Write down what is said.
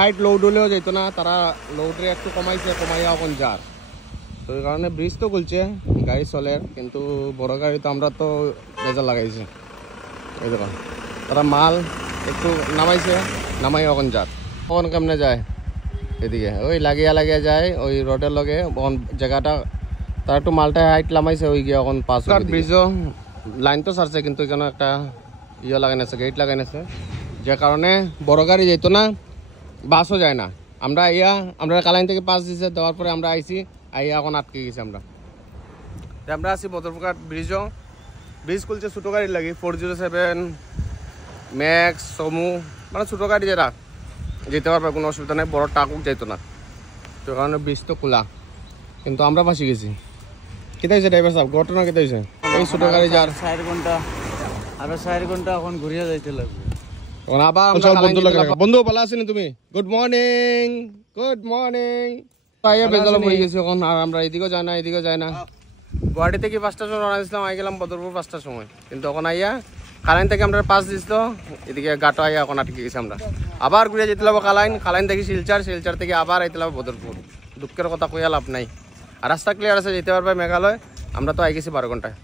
Height load হলেও যেত না, তারা লোডরে একটু কমাইছে, কমাইয়া এখন যার। তো এই কারণে ব্রিজ তো খুলছে, গাড়ি চলে, কিন্তু বড় গাড়ি তো আমরা তো বেজার লাগাইছি। এই দেখুন তারা মাল একটু নামাইছে, নামাই এখন যার। কখন কেমনে যায় এদিকে ওই লাগিয়া লাগিয়া যায় ওই রোডের লগে জায়গাটা, তারা একটু মালটা হাইট নামাইছে ওই গিয়ে এখন পাস। ব্রিজও লাইন তো ছাড়ছে, কিন্তু এখানে একটা ইয়ে লাগাই আছে, গেট লাগাই আছে, যে কারণে বড় গাড়ি যেত না, বাসও যায় না। আমরা কালাইন থেকে পাস দিছে, দেওয়ার পরে আমরা আইছি, আইয়া এখন আটকে গেছি। আমরা আছি বদরপুরঘাট ব্রিজও। ব্রিজ খুলছে ছোটো গাড়ি লাগে, 407 ম্যাক্স, সমু, মানে ছোটো গাড়ি যারা যেতে পারবে, কোনো অসুবিধা নেই, বড় টাকুক যাইতো না। তো কারণে ব্রিজ তো খোলা, কিন্তু আমরা ফাঁসি গেছি। কেটে হয়েছে ড্রাইভার সাহেব, ঘটনা কেটে হয়েছে? এই ছোটো গাড়ি যার 4 ঘন্টা, আরো 4 ঘন্টা এখন ঘুরিয়ে যাইতে লাগবে। বন্ধু ভালো আছেন তুমি? Good morning, good morning. বেজালো পড়ে গেছি এখন, আর আমরা এদিকেও যাই না, এদিকেও যাই না। গুয়াহাটি থেকে 5টার সময় রওনা দিয়েছিলাম, আই গেলাম বদরপুর 5টার সময়, কিন্তু এখন আইয়া কালাইন থেকে আমরা পাস দিছিল, এদিকে গাটো আইয়া এখন আটকে গেছি। আমরা আবার ঘুরে যেতে লাগবো কালাইন থেকে শিলচর, শিলচর থেকে আবার আইতে লাগবো বদরপুর। দুঃখের কথা কইয়া লাভ নাই। আর রাস্তা ক্লিয়ার আছে, যেতে পারবে মেঘালয়। আমরা তো আই গেছি 12 ঘন্টায়।